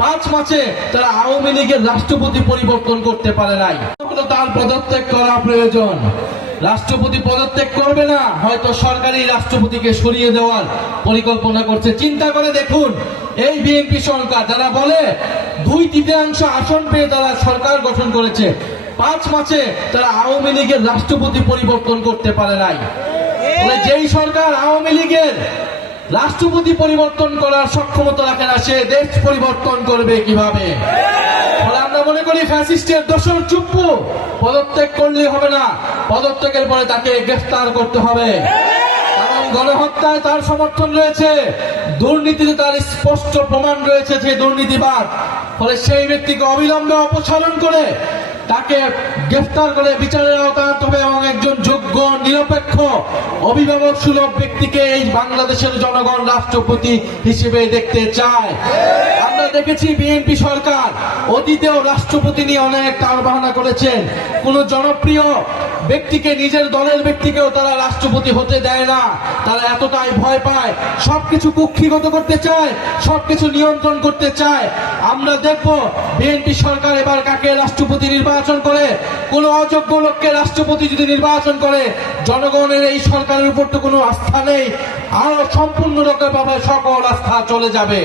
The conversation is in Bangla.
5 মাসে তারা আওয়ামী লীগের রাষ্ট্রপতি পরিবর্তন করতে পারে নাই। তার পদত্যাগ করা প্রয়োজন। রাষ্ট্রপতি পদত্যাগ করবে না, হয়তো সরকারি রাষ্ট্রপতিকে সরিয়ে দেওয়ার পরিকল্পনা করছে। চিন্তা করে দেখুন, এই বিএনপি সরকার যারা বলে 2/3 আসন পেয়ে তারা সরকার গঠন করেছে, 5 মাসে তারা আওয়ামী লীগের রাষ্ট্রপতি পরিবর্তন করতে পারে নাই। যেই সরকার আওয়ামী লীগের রাষ্ট্রপতি পরিবর্তন করার সক্ষমতা রাখে না, সে দেশ পরিবর্তন করবে কিভাবে? আমরা মনে করি ফ্যাসিস্টের দোষর চুপ্পু পদত্যাগ করলে হবে না, পদত্যাগের পরে তাকে গ্রেফতার করতে হবে। কারণ গণহত্যায় তার সমর্থন রয়েছে, দুর্নীতিতে তার স্পষ্ট প্রমাণ রয়েছে যে দুর্নীতিবাদ। ফলে সেই ব্যক্তিকে অবিলম্বে অপসারণ করে তাকে গ্রেফতার করে বিচারের আওতায় আনতে হবে এবং একজন যোগ্য নিরপেক্ষ অভিভাবক সুলভ ব্যক্তিকে এই বাংলাদেশের জনগণ রাষ্ট্রপতি হিসেবে দেখতে চায়। আমরা দেখেছি বিএনপি সরকার অতীতেও রাষ্ট্রপতি নিয়ে অনেক টালবাহানা করেছেন। কোন জনপ্রিয় ব্যক্তিকে, নিজের দলের ব্যক্তিকেও তারা রাষ্ট্রপতি হতে দেয় না। তারা এতটাই ভয় পায়, সবকিছু কুক্ষিগত করতে চায়, সবকিছু নিয়ন্ত্রণ করতে চায়। আমরা দেখব বিএনপি সরকার এবার কাকে রাষ্ট্রপতি নির্বাচন করে। কোন অযোগ্য লোককে রাষ্ট্রপতি যদি নির্বাচন করে, জনগণের এই সরকারের উপর তো কোনো আস্থা নেই, আরো সম্পূর্ণ রকমভাবে সকল আস্থা চলে যাবে।